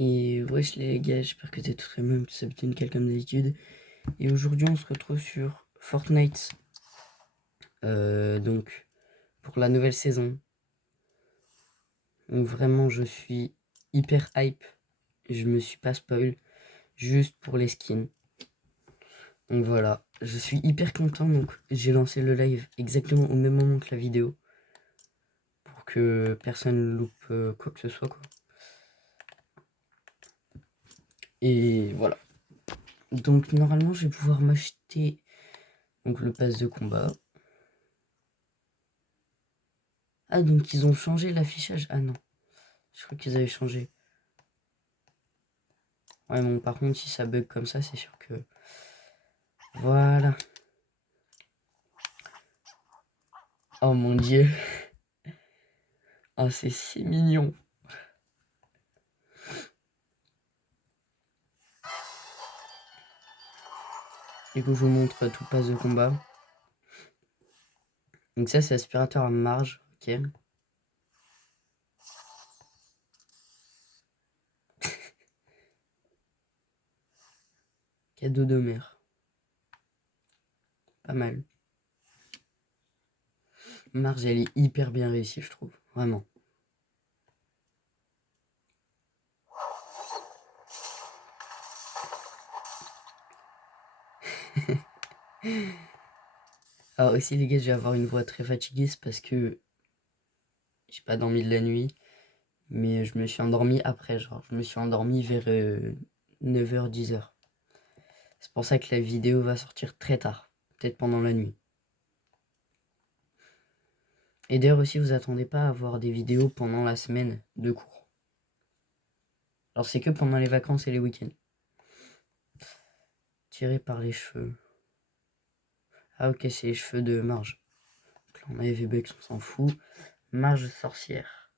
Et wesh les gars, j'espère que t'es tous les mêmes, tous habitués nickel comme d'habitude. Et aujourd'hui on se retrouve sur Fortnite. Donc pour la nouvelle saison. Donc vraiment je suis hyper hype. Je me suis pas spoil. Juste pour les skins. Donc voilà. Je suis hyper content. Donc j'ai lancé le live exactement au même moment que la vidéo. Pour que personne loupe quoi que ce soit quoi. Et voilà. Donc normalement je vais pouvoir m'acheter donc le pass de combat. Ah donc ils ont changé l'affichage. Ah non. Je crois qu'ils avaient changé. Ouais bon par contre si ça bug comme ça c'est sûr que... Voilà. Oh mon dieu. Oh c'est si mignon. Du coup je vous montre tout le pass de combat. Donc ça c'est aspirateur à marge. Ok. Cadeau de mère. Pas mal. Marge elle est hyper bien réussie je trouve. Vraiment. Alors aussi les gars je vais avoir une voix très fatiguée. C'est parce que j'ai pas dormi de la nuit. Mais je me suis endormi après. Genre je me suis endormi vers 9h 10h. C'est pour ça que la vidéo va sortir très tard. Peut-être pendant la nuit. Et d'ailleurs aussi, vous attendez pas à voir des vidéos pendant la semaine de cours. Alors c'est que pendant les vacances et les week-ends. Tiré par les cheveux. Ah ok, c'est les cheveux de Marge. Donc là on a EVBX, on s'en fout. Marge sorcière.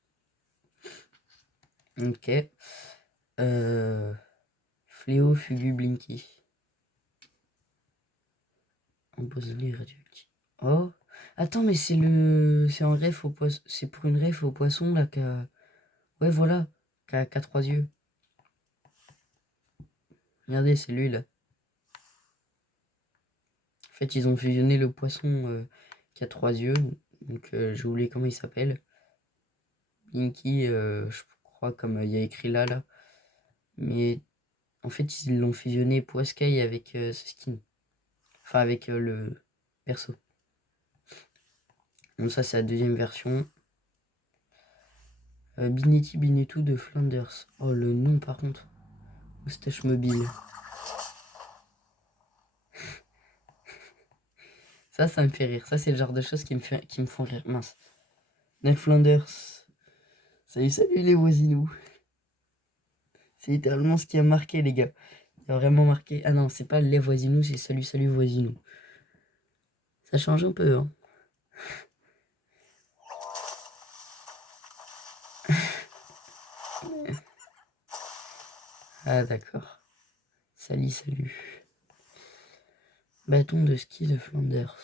Ok. Fléau, Fugu, Blinky. Empoisonné, radioactif. Oh. Attends, mais c'est le... C'est un ref au poisson. C'est pour une ref au poisson là qu'a... Ouais voilà. Qu'a trois yeux. Regardez, c'est lui là. En fait, ils ont fusionné le poisson qui a trois yeux. Donc, j'ai oublié comment il s'appelle. Blinky, je crois, comme il y a écrit là, là. Mais en fait, ils l'ont fusionné Poiscaille avec ce skin. Enfin, avec le perso. Donc, ça, c'est la deuxième version. Binetti Binetou de Flanders. Oh, le nom, par contre. Moustache mobile. Ça me fait rire. Ça, c'est le genre de choses qui me font rire. Mince. Ned Flanders. Salut, salut les voisinous. C'est littéralement ce qui a marqué, les gars. Il a vraiment marqué. Ah non, c'est pas les voisinous, c'est salut, salut voisinous. Ça change un peu, hein. Ah d'accord. Salut, salut. Bâton de ski de Flanders.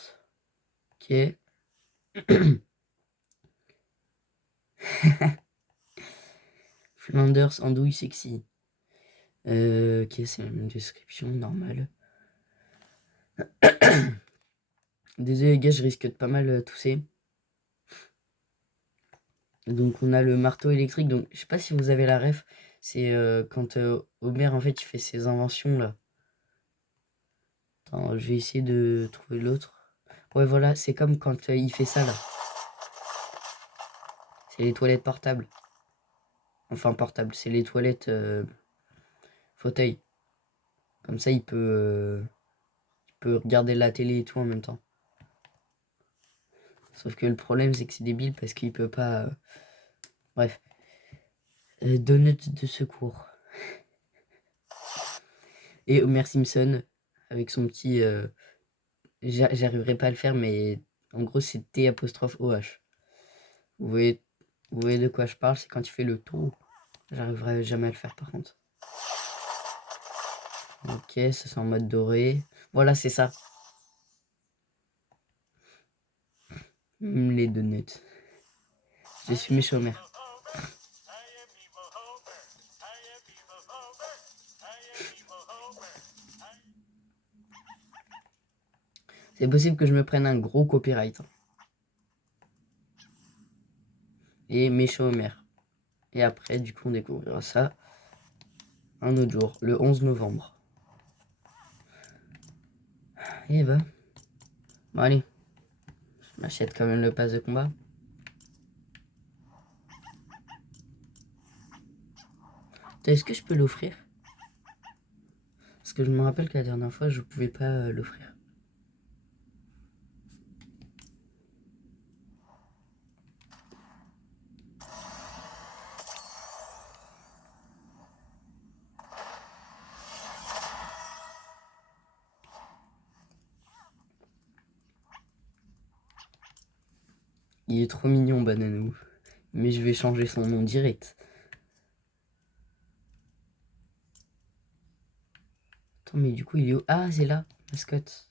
Ok. Flanders andouille sexy. Ok, c'est la même description, normale. Désolé les gars, je risque de pas mal tousser. Donc on a le marteau électrique. Donc je sais pas si vous avez la ref. C'est quand Homer en fait il fait ses inventions là. Attends, je vais essayer de trouver l'autre. Ouais voilà, c'est comme quand il fait ça là. C'est les toilettes portables. Enfin portables, c'est les toilettes fauteuil. Comme ça il peut regarder la télé et tout en même temps. Sauf que le problème c'est que c'est débile parce qu'il peut pas... Bref. Donut de secours. Et Homer Simpson avec son petit... J'arriverai pas à le faire mais en gros c'est T apostrophe OH. Vous voyez, vous voyez de quoi je parle, c'est quand il fait le tour. J'arriverai jamais à le faire par contre. Ok, ça c'est en mode doré. Voilà, c'est ça. Les donuts. Je suis méchant, mère. C'est possible que je me prenne un gros copyright. Et méchant Homer. Et après, du coup, on découvrira ça un autre jour, le 11 novembre. Et bah. Bon, allez. Je m'achète quand même le pass de combat. Est-ce que je peux l'offrir? Parce que je me rappelle que la dernière fois, je pouvais pas l'offrir. Il est trop mignon, Bananou. Mais je vais changer son nom direct. Attends, mais du coup, il est où? Ah, c'est là, mascotte.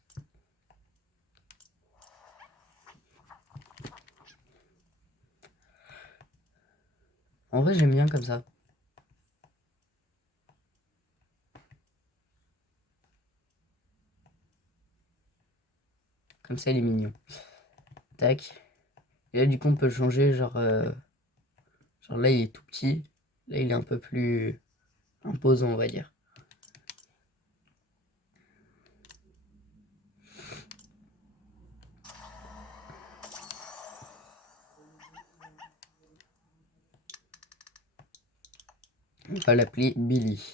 En vrai, j'aime bien comme ça. Comme ça, il est mignon. Tac. Et là, du coup, on peut le changer, genre là, il est tout petit. Là, il est un peu plus imposant, on va dire. On va l'appeler Billy.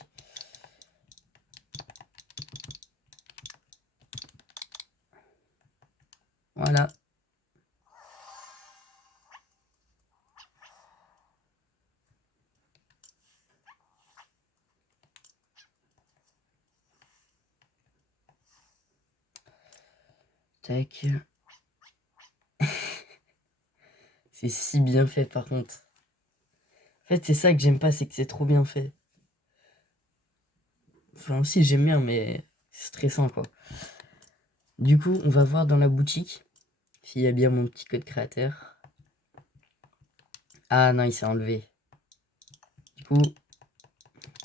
Voilà. Tac. C'est si bien fait, par contre. En fait, c'est ça que j'aime pas, c'est que c'est trop bien fait. Enfin, aussi, j'aime bien, mais c'est stressant, quoi. Du coup, on va voir dans la boutique s'il y a bien mon petit code créateur. Ah non, il s'est enlevé. Du coup,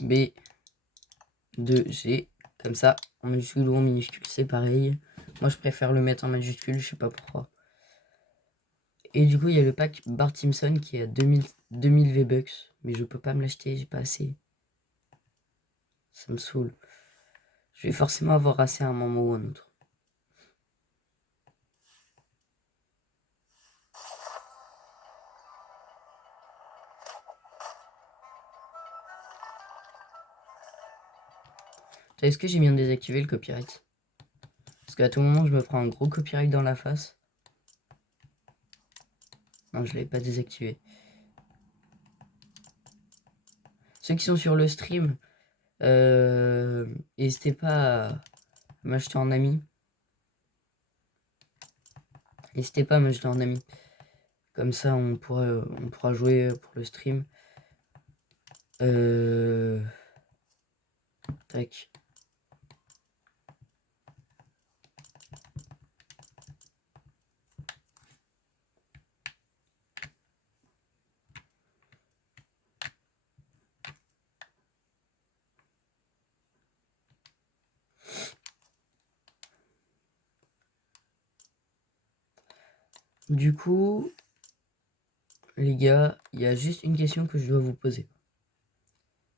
B, 2G, comme ça, en majuscule ou en minuscule, c'est pareil. Moi, je préfère le mettre en majuscule, je sais pas pourquoi. Et du coup, il y a le pack Bart Simpson qui est à 2000 V-Bucks. Mais je peux pas me l'acheter, j'ai pas assez. Ça me saoule. Je vais forcément avoir assez à un moment ou un autre. Est-ce que j'ai bien désactivé le copyright? Parce qu'à tout moment, je me prends un gros copyright dans la face. Non, je l'avais pas désactivé. Ceux qui sont sur le stream, n'hésitez pas à m'acheter en ami. N'hésitez pas à m'acheter en ami. Comme ça, on pourra jouer pour le stream. Tac. Du coup, les gars, il y a juste une question que je dois vous poser.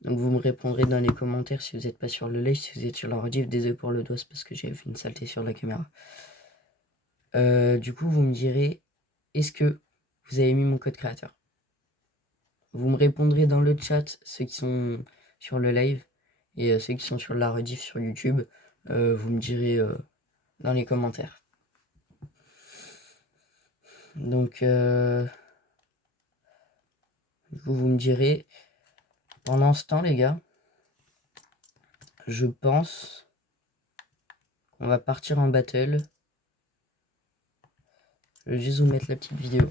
Donc vous me répondrez dans les commentaires si vous n'êtes pas sur le live, si vous êtes sur la rediff. Désolé pour le dos, c'est parce que j'ai fait une saleté sur la caméra. Du coup, vous me direz, est-ce que vous avez mis mon code créateur? Vous me répondrez dans le chat, ceux qui sont sur le live, et ceux qui sont sur la rediff sur YouTube, vous me direz dans les commentaires. Donc, vous me direz, pendant ce temps, les gars, je pense qu'on va partir en battle. Je vais juste vous mettre la petite vidéo.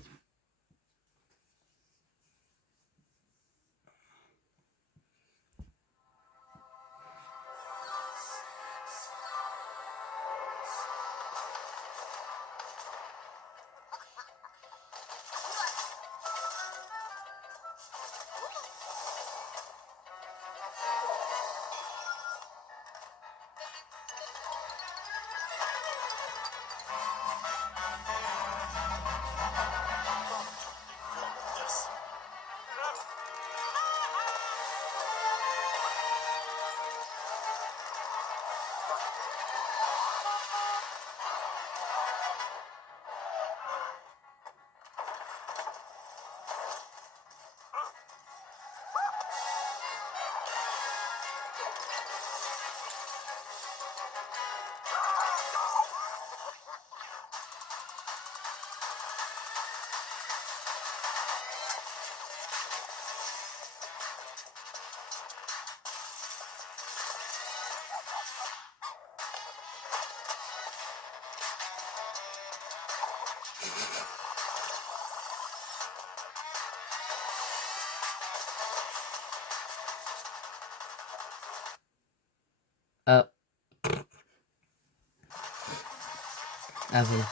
Ah voilà.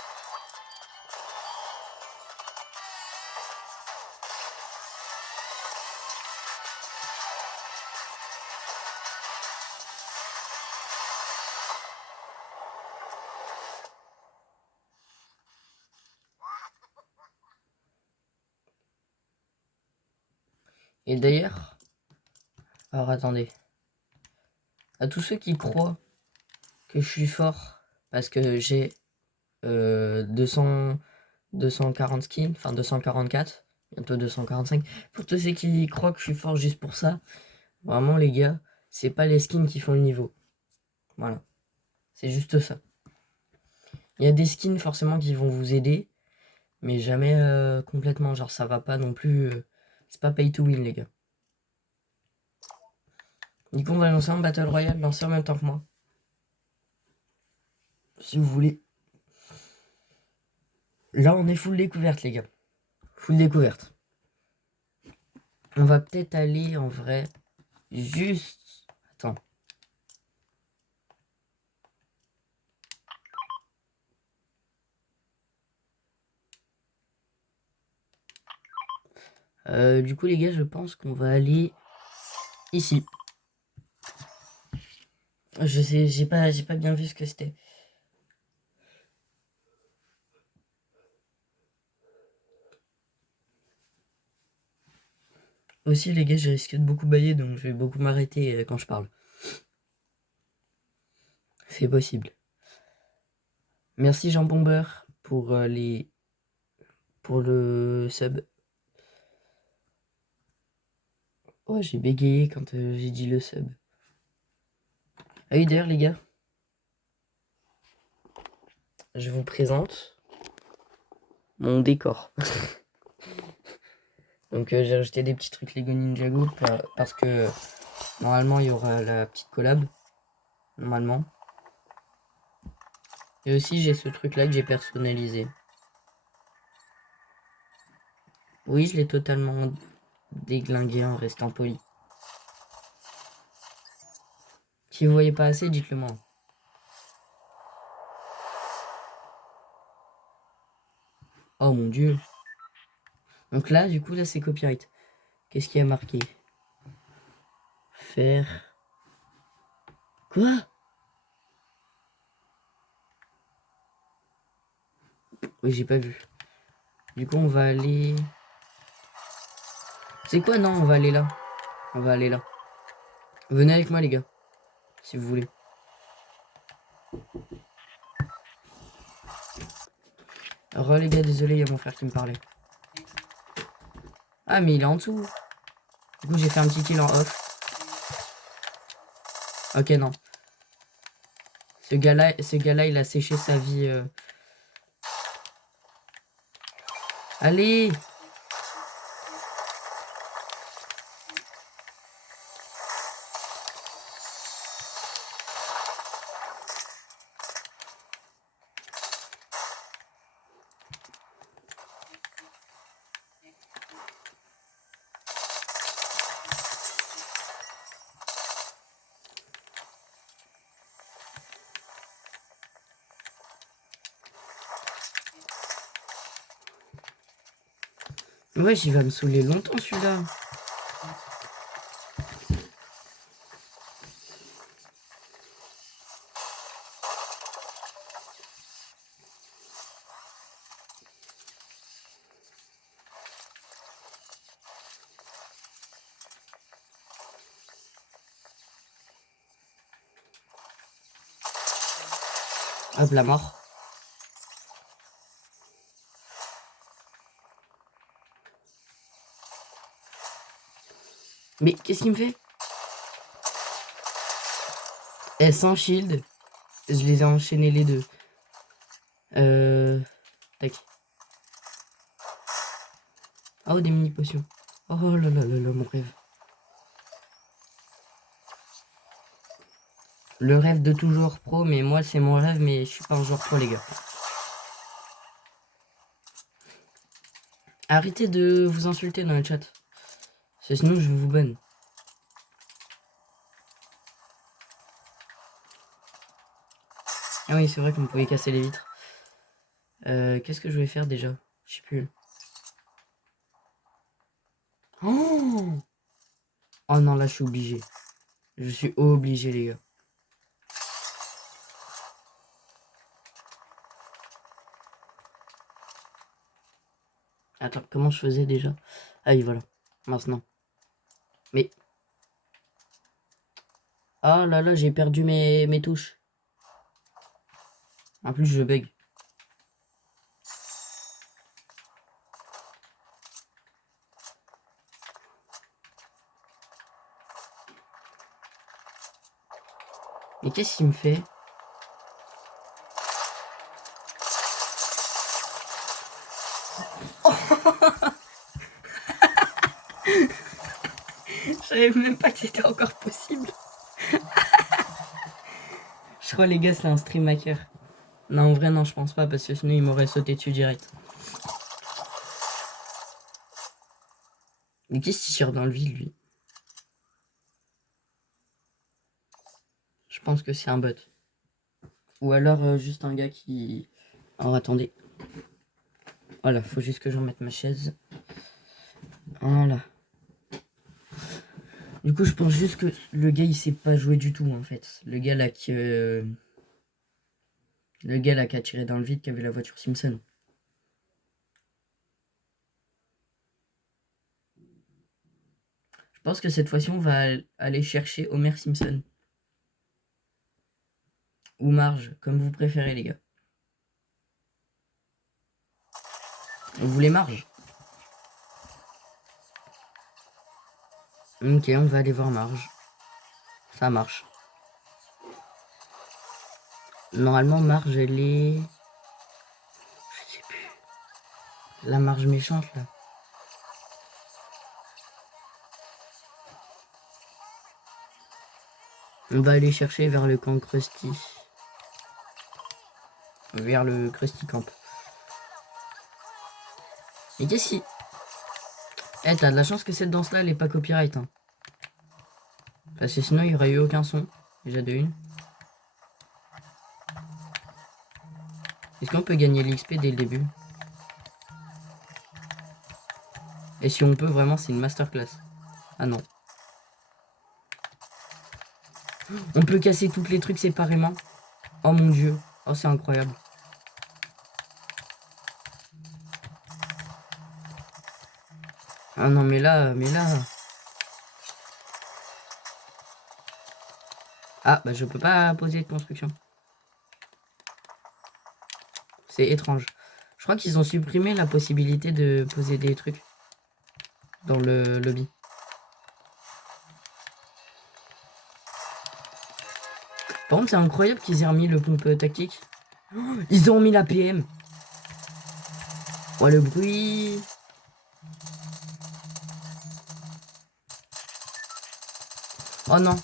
Et d'ailleurs, alors attendez, à tous ceux qui croient que je suis fort parce que j'ai 240 skins, enfin 244, bientôt 245. Pour tous ceux qui croient que je suis fort juste pour ça, vraiment les gars, c'est pas les skins qui font le niveau. Voilà, c'est juste ça. Il y a des skins forcément qui vont vous aider, mais jamais complètement. Genre ça va pas non plus. C'est pas pay to win les gars. Du coup on va lancer un Battle Royale, lancer en même temps que moi. Si vous voulez. Là on est full découverte les gars. Full découverte. On va peut-être aller en vrai juste... Attends. Du coup les gars je pense qu'on va aller ici. Je sais, j'ai pas bien vu ce que c'était. Aussi les gars, je risque de beaucoup bailler donc je vais beaucoup m'arrêter quand je parle. C'est possible. Merci Jean Bomber pour pour le sub. Oh, j'ai bégayé quand j'ai dit le sub. Ah oui, d'ailleurs les gars, je vous présente mon décor. Donc j'ai rajouté des petits trucs Lego Ninjago parce que normalement il y aura la petite collab. Normalement. Et aussi j'ai ce truc là que j'ai personnalisé. Oui, je l'ai totalement déglingué en restant poli. Si vous voyez pas assez, dites-le moi. Oh mon dieu. Donc là, du coup, là c'est copyright. Qu'est-ce qui a marqué? Faire... Quoi? Oui, j'ai pas vu. Du coup, on va aller... C'est quoi? Non, on va aller là. On va aller là. Venez avec moi, les gars. Si vous voulez. Alors, les gars, désolé, il y a mon frère qui me parlait. Ah, mais il est en dessous. Du coup, j'ai fait un petit kill en off. Ok, non. Ce gars-là, il a séché sa vie. Allez! Ouais, il va me saouler longtemps, celui-là. Hop, la mort. Mais qu'est-ce qu'il me fait? Eh, sans shield. Je les ai enchaînés les deux. Tac. Oh, des mini potions. Oh là là là là, mon rêve. Le rêve de tout joueur pro, mais moi c'est mon rêve, mais je suis pas un joueur pro, les gars. Arrêtez de vous insulter dans le chat. Sinon je vous banne. Ah oui, c'est vrai qu'on pouvait casser les vitres. Qu'est-ce que je vais faire déjà? Je sais plus. Oh! Oh non, là, je suis obligé. Je suis obligé, les gars. Attends, comment je faisais déjà? Ah oui, voilà. Maintenant. Mais... Oh là là, j'ai perdu mes touches. En plus, je bug. Mais qu'est-ce qu'il me fait? Je savais même pas que c'était encore possible. Je crois, les gars, c'est un stream hacker. Non, en vrai, non, je pense pas, parce que sinon, il m'aurait sauté dessus direct. Mais qu'est-ce qu'il tire dans le vide, lui? Je pense que c'est un bot. Ou alors, juste un gars qui... Oh, attendez. Voilà, faut juste que j'en mette ma chaise. Voilà. Du coup, je pense juste que le gars, il sait pas jouer du tout, en fait. Le gars là qui... Le gars là qui a tiré dans le vide, qui avait la voiture Simpson. Je pense que cette fois-ci, on va aller chercher Homer Simpson. Ou Marge, comme vous préférez, les gars. Vous voulez Marge? Ok, on va aller voir Marge. Ça marche. Normalement, Marge, elle est... Je sais plus. La Marge méchante, là. On va aller chercher vers le camp Krusty. Vers le Krusty Camp. Mais qu'est-ce qui... Eh, t'as de la chance que cette danse-là, elle est pas copyright, hein. Parce que sinon, il n'y aurait eu aucun son. Déjà de une. Est-ce qu'on peut gagner l'XP dès le début? Et si on peut, vraiment, c'est une masterclass. Ah non. On peut casser tous les trucs séparément. Oh mon dieu. Oh, c'est incroyable. Ah non, mais là, Ah, bah je peux pas poser de construction. C'est étrange. Je crois qu'ils ont supprimé la possibilité de poser des trucs dans le lobby. Par contre, c'est incroyable qu'ils aient remis le pompe tactique. Oh, ils ont mis la PM. Oh, le bruit. Oh non.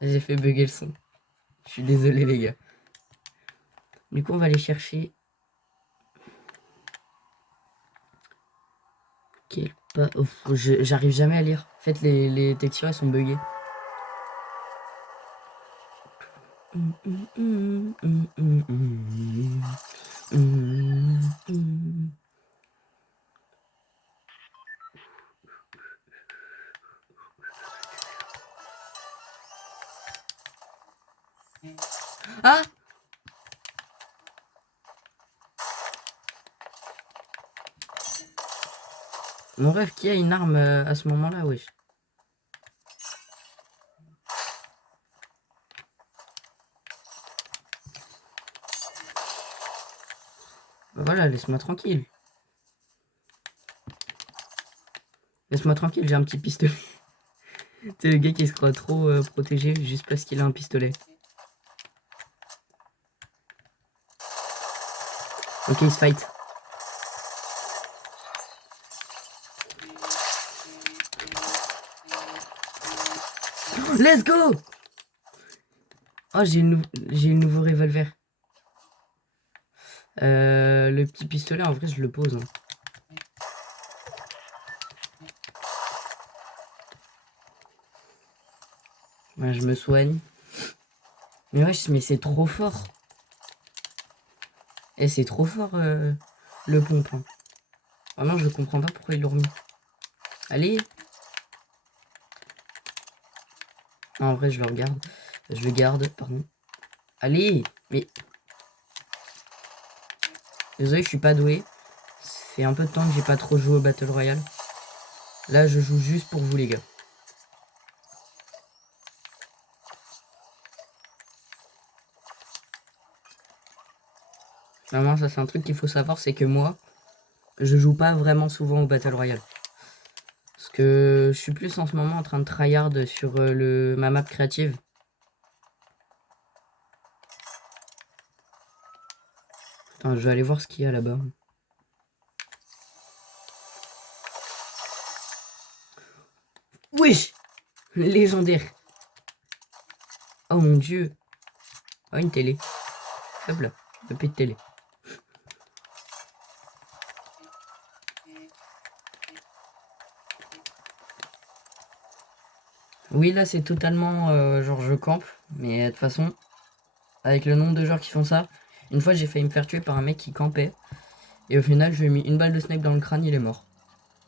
J'ai fait bugger le son. Je suis désolé, les gars. Du coup, on va aller chercher... J'arrive jamais à lire. En fait, les textures, elles sont buggées. Ah! Mon rêve, qui a une arme à ce moment-là, wesh. Bah voilà, laisse-moi tranquille. Laisse-moi tranquille, j'ai un petit pistolet. C'est le gars qui se croit trop protégé juste parce qu'il a un pistolet. Ok, il se fight. Let's go! Oh, j'ai le nouveau revolver. Le petit pistolet, en vrai, je le pose. Hein. Ouais, je me soigne. Mais wesh, mais c'est trop fort. Et c'est trop fort le pompe. Hein. Vraiment, je comprends pas pourquoi ils l'ont remis. Allez. Non, en vrai, je le regarde. Je le garde, pardon. Allez. Mais... Désolé, je suis pas doué. Ça fait un peu de temps que j'ai pas trop joué au Battle Royale. Là, je joue juste pour vous, les gars. Vraiment, ça c'est un truc qu'il faut savoir, c'est que moi, je joue pas vraiment souvent au Battle Royale. Parce que je suis plus en ce moment en train de tryhard sur ma map créative. Attends, je vais aller voir ce qu'il y a là-bas. Wesh! Légendaire! Oh mon dieu! Oh, une télé. Hop là, un peu de télé. Oui, là, c'est totalement genre je campe. Mais de toute façon, avec le nombre de joueurs qui font ça, une fois j'ai failli me faire tuer par un mec qui campait. Et au final, je lui ai mis une balle de snipe dans le crâne, il est mort.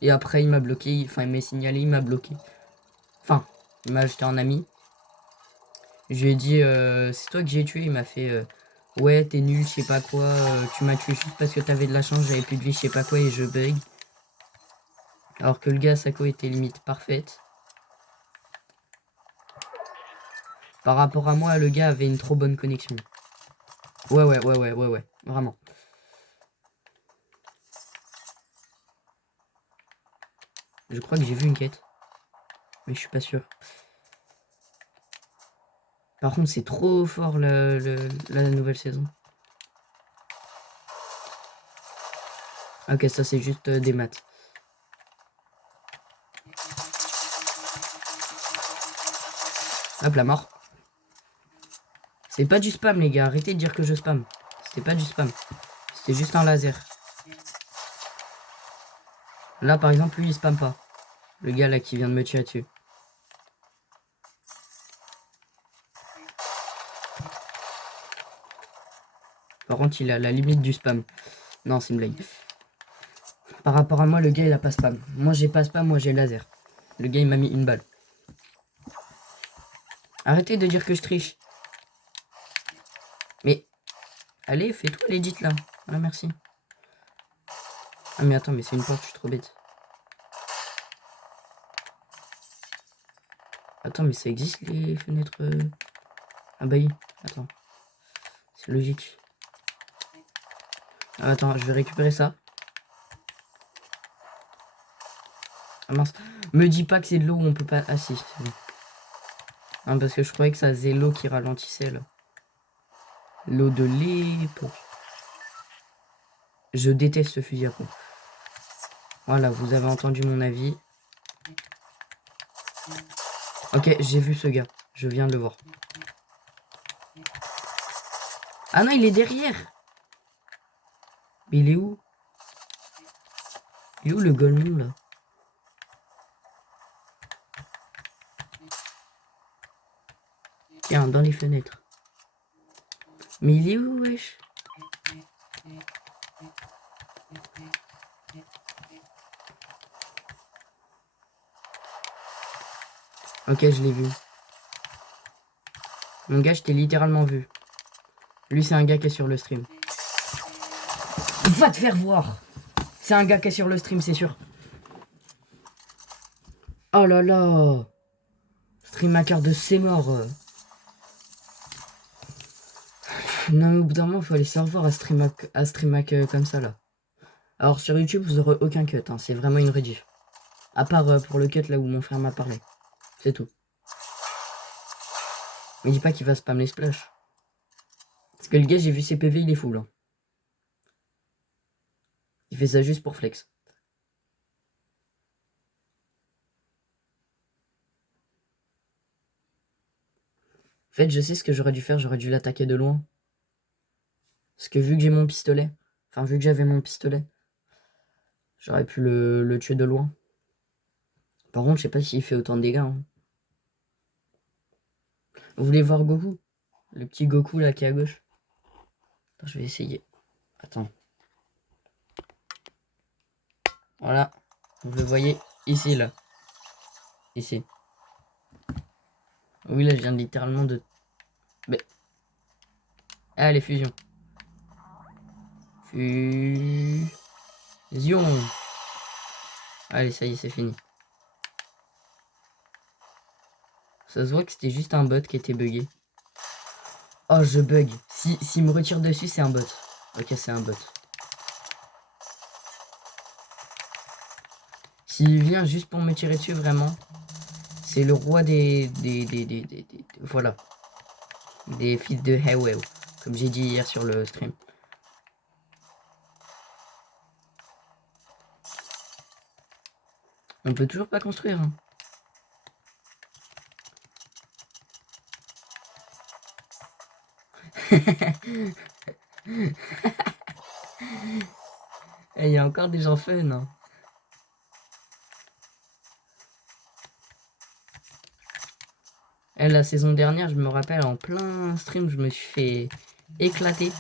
Et après, il m'a bloqué, enfin, il m'a signalé, il m'a bloqué. Enfin, il m'a ajouté en ami. Je lui ai dit, c'est toi que j'ai tué. Il m'a fait, ouais, t'es nul, je sais pas quoi. Tu m'as tué juste parce que t'avais de la chance, j'avais plus de vie, je sais pas quoi, et je bug. Alors que le gars, Sako était limite parfaite. Par rapport à moi, le gars avait une trop bonne connexion. Ouais, vraiment. Je crois que j'ai vu une quête. Mais je suis pas sûr. Par contre, c'est trop fort la nouvelle saison. Ok, ça c'est juste des maths. Hop, la mort. C'est pas du spam, les gars. Arrêtez de dire que je spam. C'était pas du spam. C'était juste un laser. Là, par exemple, lui, il spam pas. Le gars là qui vient de me tuer dessus. Par contre, il a la limite du spam. Non, c'est une blague. Par rapport à moi, le gars, il a pas spam. Moi, j'ai pas spam, moi, j'ai laser. Le gars, il m'a mis une balle. Arrêtez de dire que je triche. Mais, allez, fais-toi l'édit là. Ah, merci. Ah, mais attends, mais c'est une porte, je suis trop bête. Attends, mais ça existe les fenêtres... Ah bah oui, attends. C'est logique. Ah, attends, je vais récupérer ça. Ah mince. Me dis pas que c'est de l'eau où on peut pas... Ah si, c'est bon. Ah, parce que je croyais que ça faisait l'eau qui ralentissait là. L'eau de l'époque. Je déteste ce fusil à pompe. Voilà, vous avez entendu mon avis. Ok, j'ai vu ce gars. Je viens de le voir. Ah non, il est derrière. Mais il est où? Il est où le golemon là? Tiens, dans les fenêtres. Mais il est où, wesh? Ok, je l'ai vu. Mon gars, je t'ai littéralement vu. Lui, c'est un gars qui est sur le stream. Va te faire voir! C'est un gars qui est sur le stream, c'est sûr. Oh là là! Stream hacker de ses morts. Non, mais au bout d'un moment, il faut aller savoir à stream hack comme ça là. Alors sur YouTube, vous aurez aucun cut, hein. C'est vraiment une rediff. À part pour le cut là où mon frère m'a parlé. C'est tout. Mais dis pas qu'il va spam les splash. Parce que le gars, j'ai vu ses PV, il est full. Hein. Il fait ça juste pour flex. En fait, je sais ce que j'aurais dû faire, j'aurais dû l'attaquer de loin. Parce que vu que j'ai mon pistolet, enfin vu que j'avais mon pistolet, j'aurais pu le tuer de loin. Par contre, je sais pas s'il fait autant de dégâts. Hein. Vous voulez voir Goku? Le petit Goku là qui est à gauche. Attends, je vais essayer. Attends. Voilà. Vous le voyez ici, là. Ici. Oui, là, je viens littéralement de... Mais... Ah, les fusions. Fusion. Allez, ça y est, c'est fini. Ça se voit que c'était juste un bot qui était bugué. Oh, je bug. S'il me retire dessus, c'est un bot. Ok, c'est un bot. S'il vient juste pour me tirer dessus, vraiment, c'est le roi voilà. Des fils de Hewell, comme j'ai dit hier sur le stream. On peut toujours pas construire. Hein. Il y a encore des gens fun. Hein. Et la saison dernière, je me rappelle, en plein stream, je me suis fait éclater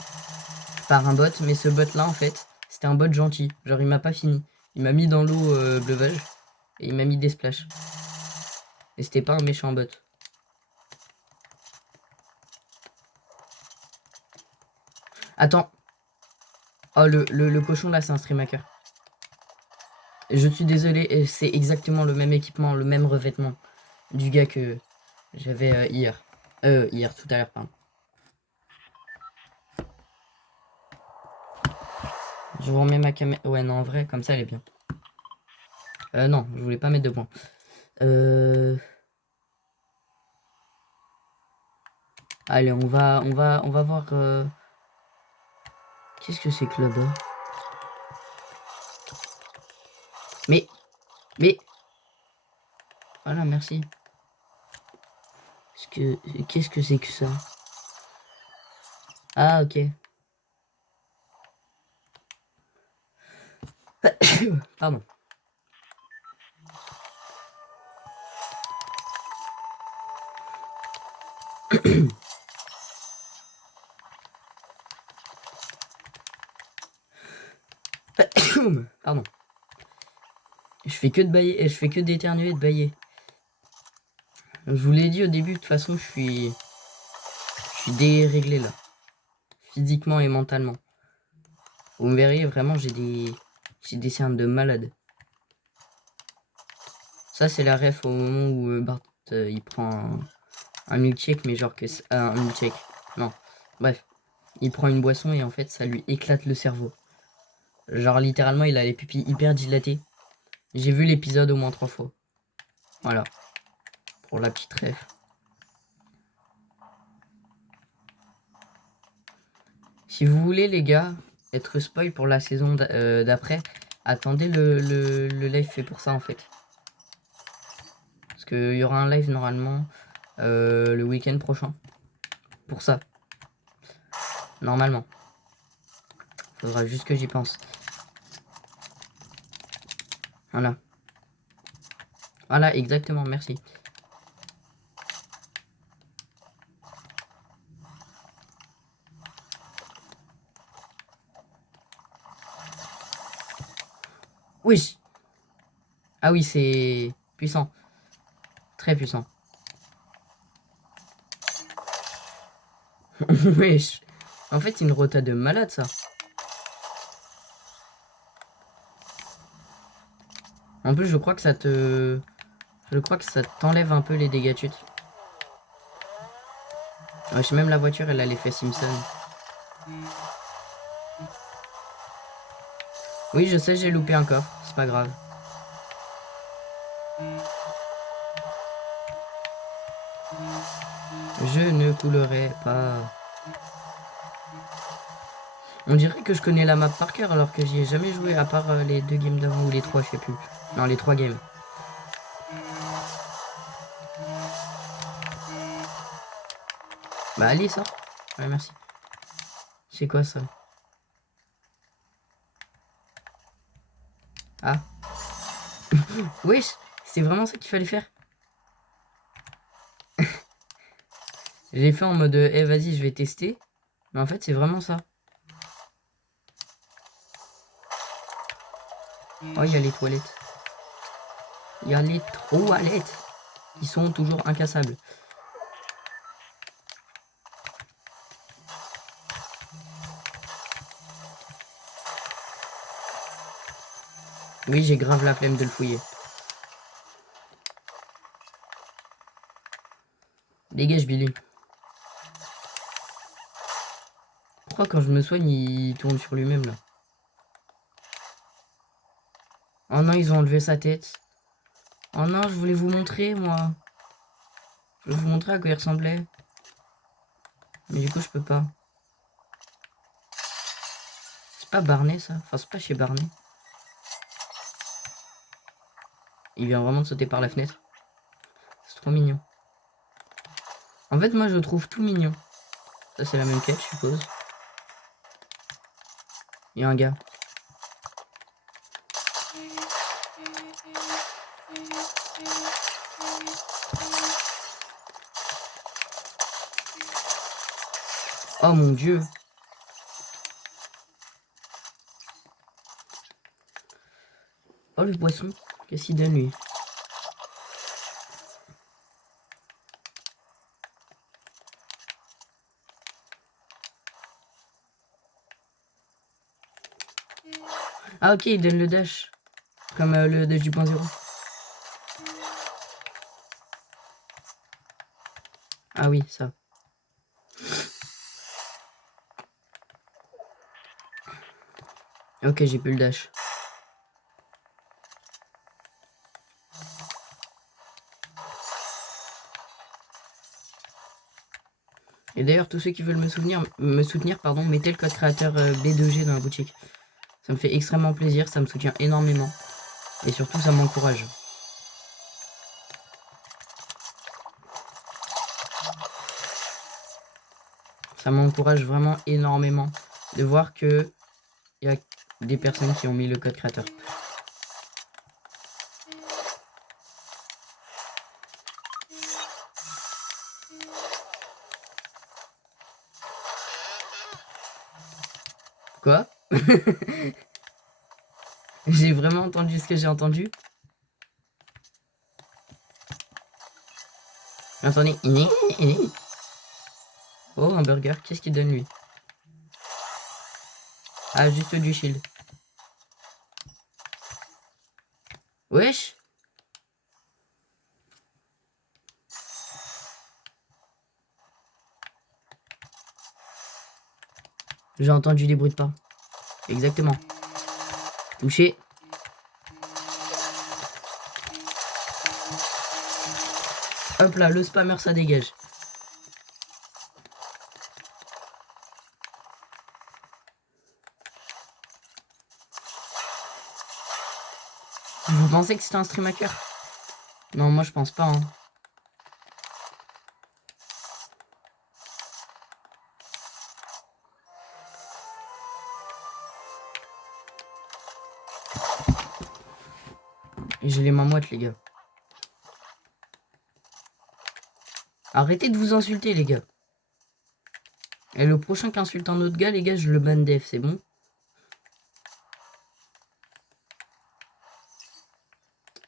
par un bot. Mais ce bot-là, en fait, c'était un bot gentil. Genre, il m'a pas fini. Il m'a mis dans l'eau bleuvage. Et il m'a mis des splashs. Et c'était pas un méchant bot. Attends. Oh, le cochon, là, c'est un stream hacker. Je suis désolé, c'est exactement le même équipement, le même revêtement du gars que j'avais hier. Hier, tout à l'heure, pardon. Je vous remets ma caméra. Ouais, non, en vrai, comme ça, elle est bien. Non, je voulais pas mettre de points. Allez, on va voir... Qu'est-ce que c'est que là-bas? Mais... Voilà, merci. Qu'est-ce que c'est que ça? Ah, ok. Pardon. Pardon. Je fais que de bailler, je fais que d'éternuer et de bailler. Je vous l'ai dit au début, de toute façon, je suis déréglé là. Physiquement et mentalement. Vous me verriez, vraiment, j'ai des cernes de malade. Ça, c'est la ref au moment où Bart, il prend un milkshake, mais genre que... un milkshake. Non. Bref. Il prend une boisson et en fait, ça lui éclate le cerveau. Genre, littéralement, il a les pupilles hyper dilatées. J'ai vu l'épisode au moins 3 fois. Voilà. Pour la petite ref. Si vous voulez, les gars, être spoil pour la saison d'après, attendez le live fait pour ça, en fait. Parce qu'il y aura un live, normalement, le week-end prochain. Pour ça. Normalement. Faudra juste que j'y pense. Voilà. Voilà, exactement, merci. Oui. Ah oui, c'est puissant. Très puissant. Wesh. En fait, c'est une rota de malade, ça. En plus, je crois que ça te... Je crois que ça t'enlève un peu les dégâts chutes. Wesh, même la voiture, elle a l'effet Simpson. Oui, je sais, j'ai loupé un coffre. C'est pas grave. Je ne coulerai pas. On dirait que je connais la map par cœur alors que j'y ai jamais joué à part les 2 games d'avant ou les 3, je sais plus. Non, les 3 games. Bah allez, ça. Ouais, merci. C'est quoi ça? Ah. Wesh, c'est vraiment ça qu'il fallait faire. J'ai fait en mode, vas-y, je vais tester. Mais en fait, c'est vraiment ça. Oh, il y a les toilettes. Il y a les toilettes. Qui sont toujours incassables. Oui, j'ai grave la flemme de le fouiller. Dégage, Billy. Pourquoi quand je me soigne, il tourne sur lui-même, là? Oh non, ils ont enlevé sa tête. Oh non, je voulais vous montrer, moi. Je voulais vous montrer à quoi il ressemblait. Mais du coup, je peux pas. C'est pas Barney, ça? Enfin, c'est pas chez Barney. Il vient vraiment de sauter par la fenêtre. C'est trop mignon. En fait, moi, je trouve tout mignon. Ça, c'est la même quête, je suppose. Il y a un gars. Oh mon dieu. Oh le poisson. Qu'est-ce qu'il donne lui? Ah ok, il donne le dash. Comme le dash du point zéro. Ah oui, ça. Ok, j'ai plus le dash. Et d'ailleurs, tous ceux qui veulent me soutenir, pardon, mettez le code créateur B2G dans la boutique. Ça me fait extrêmement plaisir, ça me soutient énormément. Et surtout, ça m'encourage. Ça m'encourage vraiment énormément de voir que il y a des personnes qui ont mis le code créateur. Quoi? J'ai vraiment entendu ce que j'ai entendu. Attendez. Oh, un burger. Qu'est-ce qu'il donne lui? Ah, juste du shield. Wesh. J'ai entendu des bruits de pas. Exactement. Touché. Hop là, le spammer, ça dégage. Vous pensez que c'était un stream hacker? Non, moi je pense pas. Hein. J'ai les mains moites, les gars. Arrêtez de vous insulter, les gars. Et le prochain qui insulte un autre gars, les gars, je le ban def, c'est bon?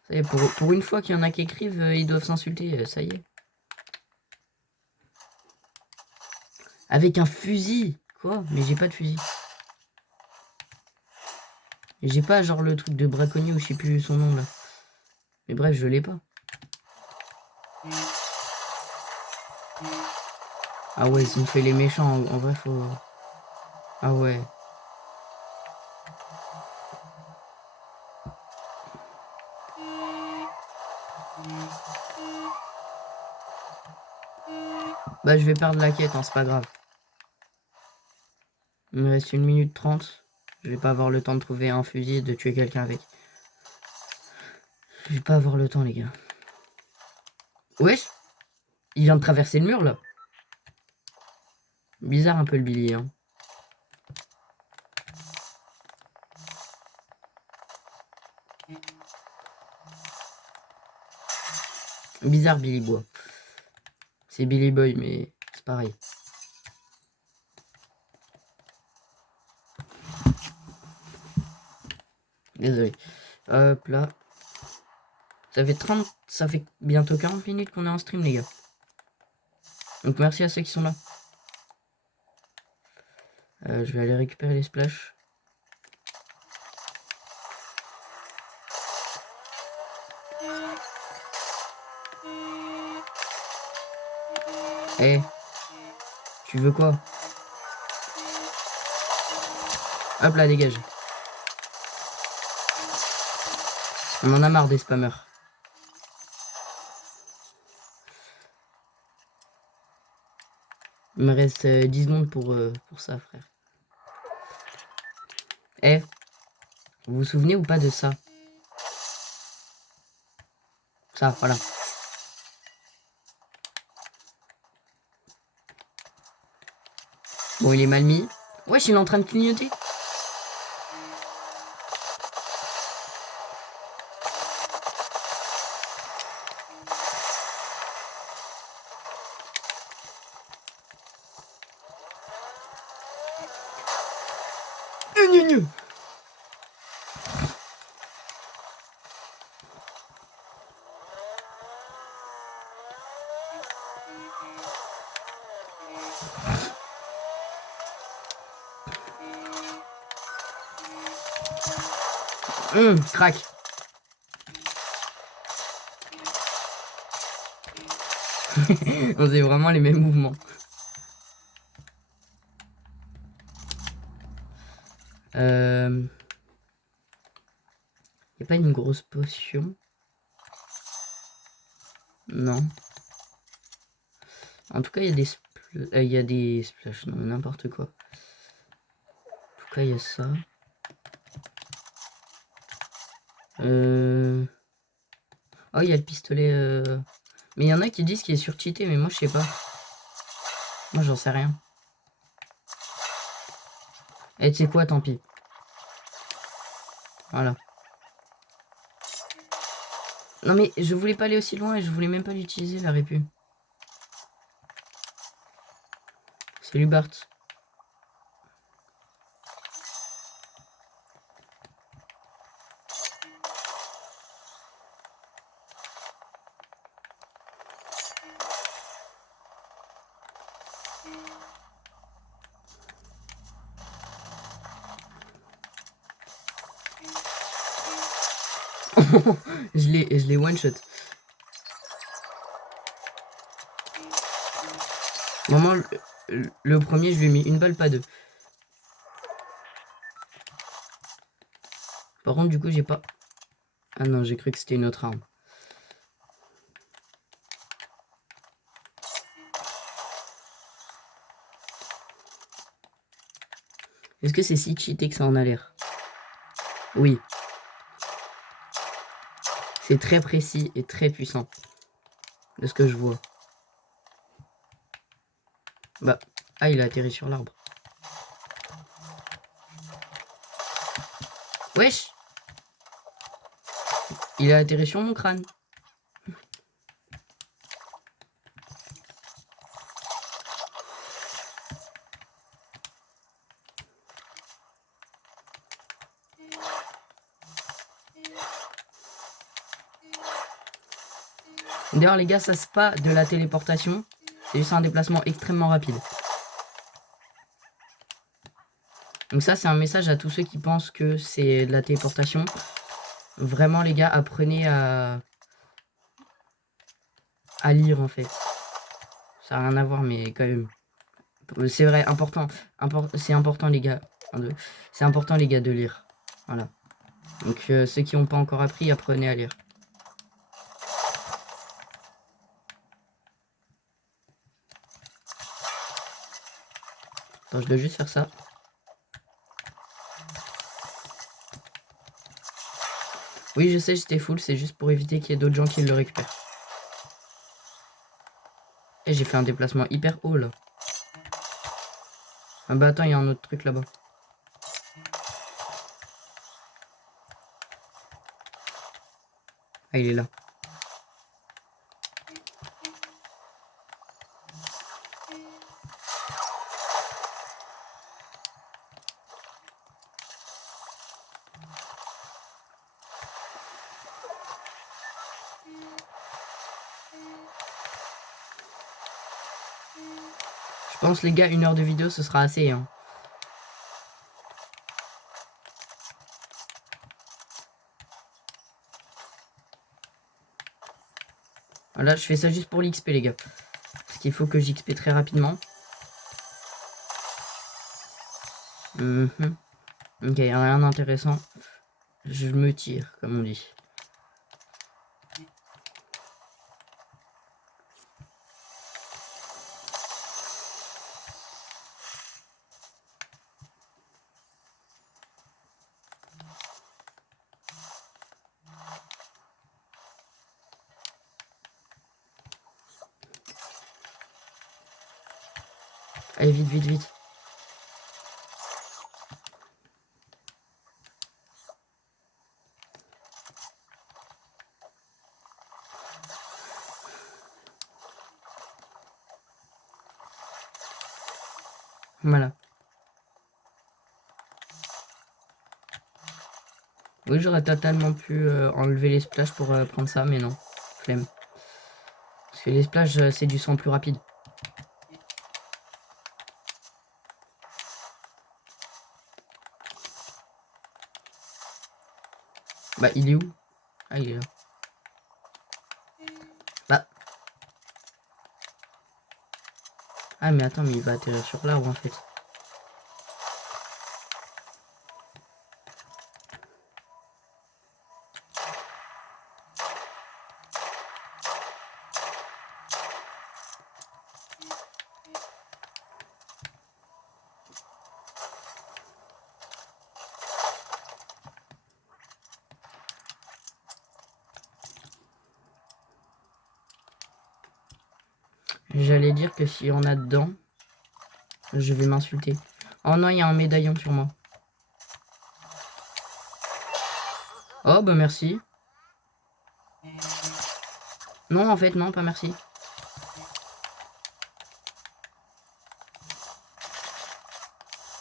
Ça y est, pour une fois qu'il y en a qui écrivent, ils doivent s'insulter, ça y est. Avec un fusil? Quoi? Mais j'ai pas de fusil. Et j'ai pas genre le truc de braconnier ou je sais plus son nom là. Mais bref, je l'ai pas. Ah ouais, ils ont fait les méchants, en vrai faut... Ah ouais. Bah je vais perdre la quête, hein, c'est pas grave. Il me reste 1 minute 30. Je vais pas avoir le temps de trouver un fusil et de tuer quelqu'un avec. Je vais pas avoir le temps, les gars. Wesh, il vient de traverser le mur, là. Bizarre un peu le Billy, hein. Bizarre Billy Bois. C'est Billy Boy, mais c'est pareil. Désolé. Hop là. Ça fait bientôt 40 minutes qu'on est en stream, les gars. Donc merci à ceux qui sont là. Je vais aller récupérer les splashs. Eh, tu veux quoi? Hop là, dégage. On en a marre des spammers. Il me reste 10 secondes pour ça, frère. Eh, vous vous souvenez ou pas de ça? Ça, voilà. Bon, il est mal mis. Wesh, il est en train de clignoter. Crac. On faisait vraiment les mêmes mouvements. Y a pas une grosse potion? Non. En tout cas, il y a des splash, non, n'importe quoi. En tout cas, il y a ça. Oh, il y a le pistolet. Mais il y en a qui disent qu'il est surcheaté, mais moi, je sais pas. Moi, j'en sais rien. Et tu sais quoi, tant pis. Voilà. Non, mais je voulais pas aller aussi loin et je voulais même pas l'utiliser, la répu. Salut Bart. Je l'ai one shot. Vraiment, le premier, je lui ai mis une balle, pas deux. Par contre, du coup, j'ai pas... Ah non, j'ai cru que c'était une autre arme. Est-ce que c'est si cheaté que ça en a l'air? Oui. C'est très précis et très puissant. De ce que je vois. Bah. Ah, il a atterri sur l'arbre. Wesh! Il a atterri sur mon crâne. D'ailleurs, les gars, ça c'est pas de la téléportation. C'est juste un déplacement extrêmement rapide. Donc ça, c'est un message à tous ceux qui pensent que c'est de la téléportation. Vraiment, les gars, apprenez à lire, en fait. Ça n'a rien à voir, mais quand même. C'est vrai, important. C'est important, les gars. C'est important, les gars, de lire. Voilà. Donc, ceux qui n'ont pas encore appris, apprenez à lire. Attends, je dois juste faire ça. Oui, je sais, j'étais full, c'est juste pour éviter qu'il y ait d'autres gens qui le récupèrent. Et j'ai fait un déplacement hyper haut, là. Ah bah attends, il y a un autre truc là-bas. Ah, il est là. Je pense les gars, 1 heure de vidéo ce sera assez hein. Voilà, je fais ça juste pour l'XP les gars. Parce qu'il faut que j'XP très rapidement. Ok, rien d'intéressant. Je me tire, comme on dit. Allez, vite, vite, vite. Voilà. Oui, j'aurais totalement pu enlever les splashes pour prendre ça, mais non. Flemme. Parce que les splashes, c'est du sang plus rapide. Bah, il est où? Ah, il est là. Bah. Ah, mais attends, mais il va atterrir sur l'arbre, en fait. J'allais dire que si on a dedans, je vais m'insulter. Oh non, il y a un médaillon sur moi. Oh, bah merci. Non, en fait, non, pas merci.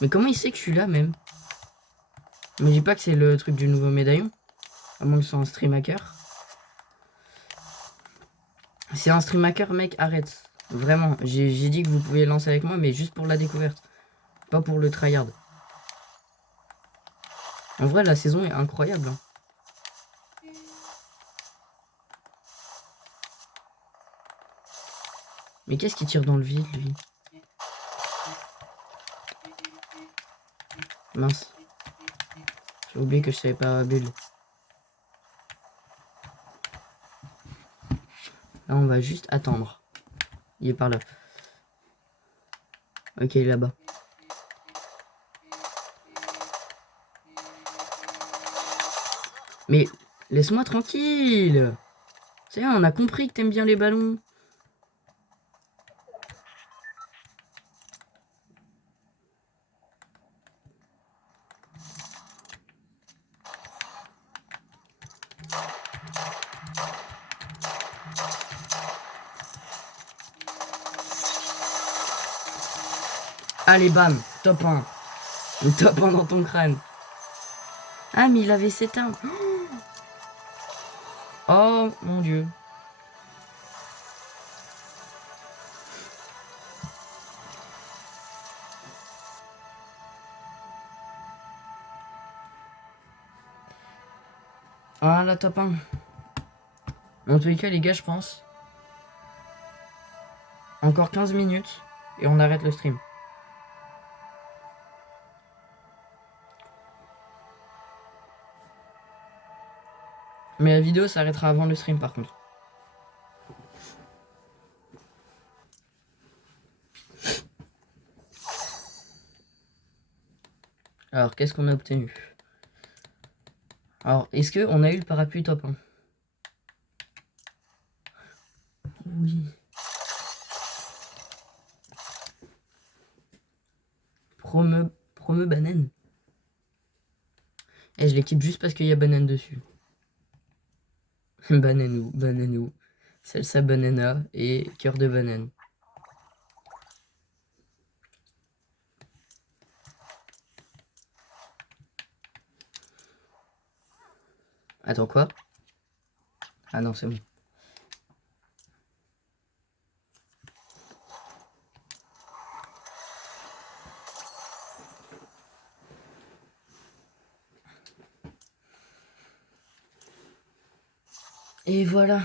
Mais comment il sait que je suis là, même? Me dis pas que c'est le truc du nouveau médaillon. À moins que ce soit un stream hacker. C'est un stream hacker, mec, arrête. Vraiment, j'ai dit que vous pouviez lancer avec moi, mais juste pour la découverte. Pas pour le tryhard. En vrai, la saison est incroyable. Hein. Mais qu'est-ce qui tire dans le vide, lui? Mince. J'ai oublié que je savais pas bulle. Là, on va juste attendre. Il est par là. Ok, là-bas. Mais laisse-moi tranquille. C'est on a compris que t'aimes bien les ballons. Allez, bam, top 1. Top 1 dans ton crâne. Ah, mais il avait s'éteint. Oh, mon Dieu. Ah, la top 1. En tous les cas, les gars, je pense. Encore 15 minutes et on arrête le stream. Mais la vidéo s'arrêtera avant le stream par contre. Alors, qu'est-ce qu'on a obtenu? Alors, est-ce qu'on a eu le parapluie top 1? Oui. Promeux banane. Et je l'équipe juste parce qu'il y a banane dessus. Bananou, bananou. Salsa banana et cœur de banane. Attends, quoi? Ah non, c'est bon. voilà.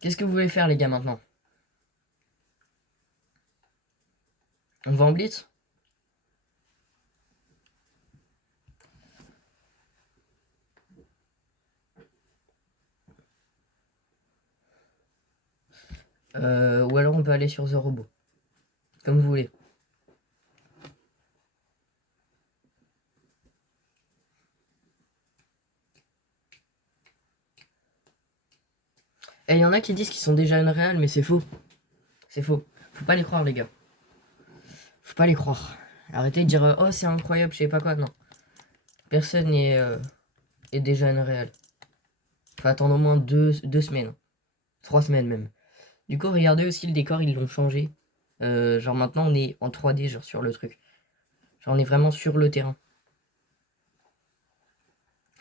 Qu'est-ce que vous voulez faire les gars maintenant? On va en blitz? Ou alors on peut aller sur The Robot. Comme vous voulez. Et il y en a qui disent qu'ils sont déjà Unreal, mais c'est faux. C'est faux. Faut pas les croire, les gars. Faut pas les croire. Arrêtez de dire oh, c'est incroyable, je sais pas quoi. Non. Personne est déjà Unreal. Faut attendre au moins deux semaines. 3 semaines même. Du coup, regardez aussi le décor, ils l'ont changé. Genre maintenant, on est en 3D, genre sur le truc. Genre, on est vraiment sur le terrain.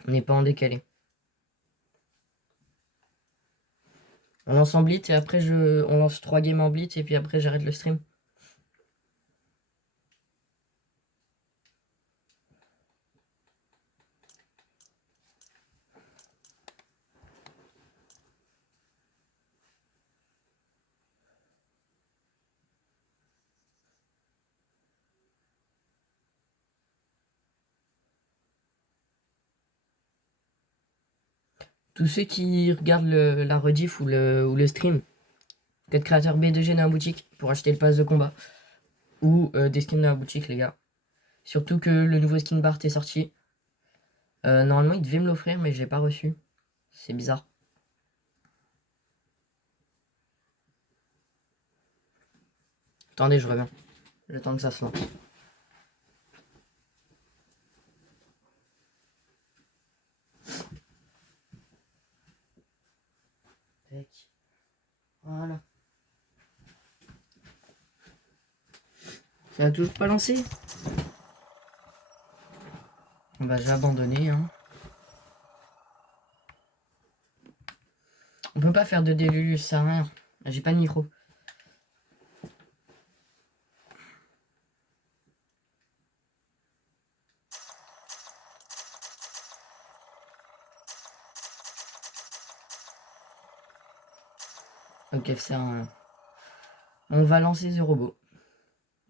On n'est pas en décalé. On lance en blitz et après on lance 3 games en blitz et puis après j'arrête le stream. Tous ceux qui regardent la rediff ou le stream, peut-être créateur B2G dans la boutique pour acheter le pass de combat. Ou des skins dans la boutique les gars. Surtout que le nouveau skin Bart est sorti. Normalement il devait me l'offrir mais je l'ai pas reçu. C'est bizarre. Attendez, je reviens. Le temps que ça se lance. Voilà. Ça a toujours pas lancé? Bah j'ai abandonné hein. On peut pas faire de délulu, ça sert à rien. J'ai pas de micro. Ok, ça sert à rien. On va lancer The Robot.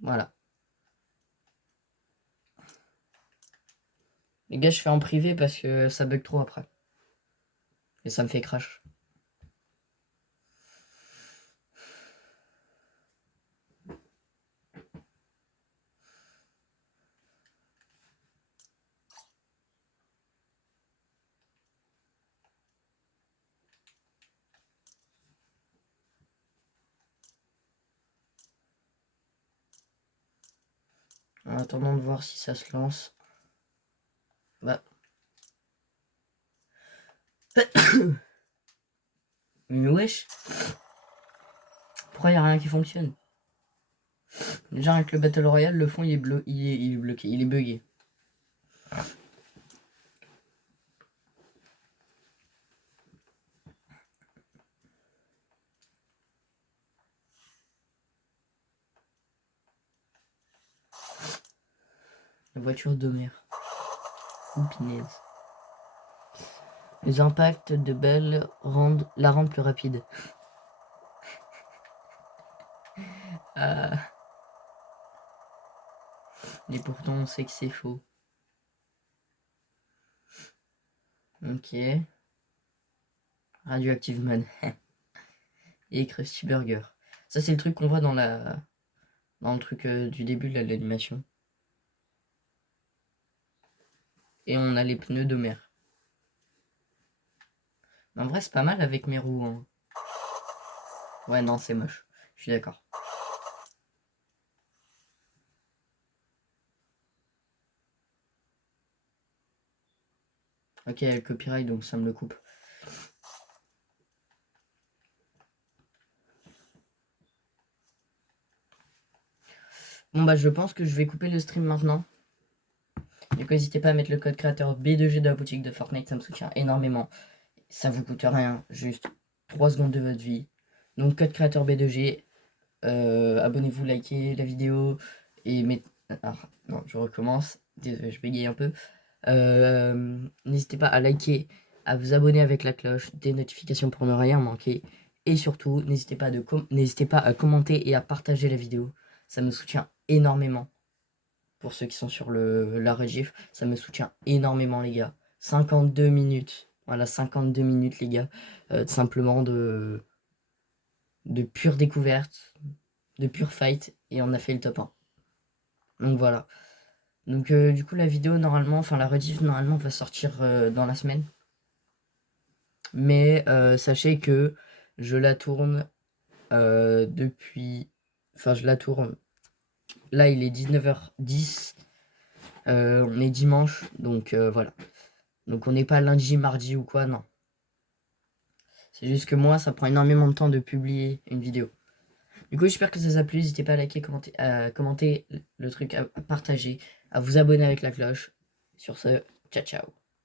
Voilà. Les gars, je fais en privé parce que ça bug trop après. Et ça me fait crash. En attendant de voir si ça se lance. Bah. Mais wesh. Pourquoi y a rien qui fonctionne? Déjà avec le Battle Royale, le fond il est, il est bloqué, il est bugué. La voiture d'Homer. Oupinaise. Les impacts de Belle la rendent plus rapide. Et pourtant on sait que c'est faux. Ok. Radioactive Man. Et Krusty Burger. Ça c'est le truc qu'on voit dans le truc du début de l'animation. Et on a les pneus d'Homer. En vrai c'est pas mal avec mes roues. Hein. Ouais non c'est moche. Je suis d'accord. Ok, il y a le copyright donc ça me le coupe. Bon bah je pense que je vais couper le stream maintenant. Du coup n'hésitez pas à mettre le code créateur B2G de la boutique de Fortnite, ça me soutient énormément. Ça vous coûte rien, juste 3 secondes de votre vie. Donc code créateur B2G, abonnez-vous, likez la vidéo et mettez... Alors, non, je recommence, désolé, je bégaye un peu. N'hésitez pas à liker, à vous abonner avec la cloche des notifications pour ne rien manquer. Et surtout, n'hésitez pas à commenter et à partager la vidéo. Ça me soutient énormément. Pour ceux qui sont sur la rediff, ça me soutient énormément, les gars. 52 minutes. Voilà, 52 minutes, les gars. Simplement de pure découverte, de pure fight. Et on a fait le top 1. Donc voilà. Donc du coup, la vidéo, normalement, enfin la rediff, normalement, va sortir dans la semaine. Mais sachez que je la tourne depuis... Enfin, je la tourne... Là, il est 19h10. On est dimanche, donc voilà. Donc on n'est pas lundi, mardi ou quoi, non. C'est juste que moi, ça prend énormément de temps de publier une vidéo. Du coup, j'espère que ça vous a plu. N'hésitez pas à liker, commenter le truc, à partager, à vous abonner avec la cloche. Sur ce, ciao ciao.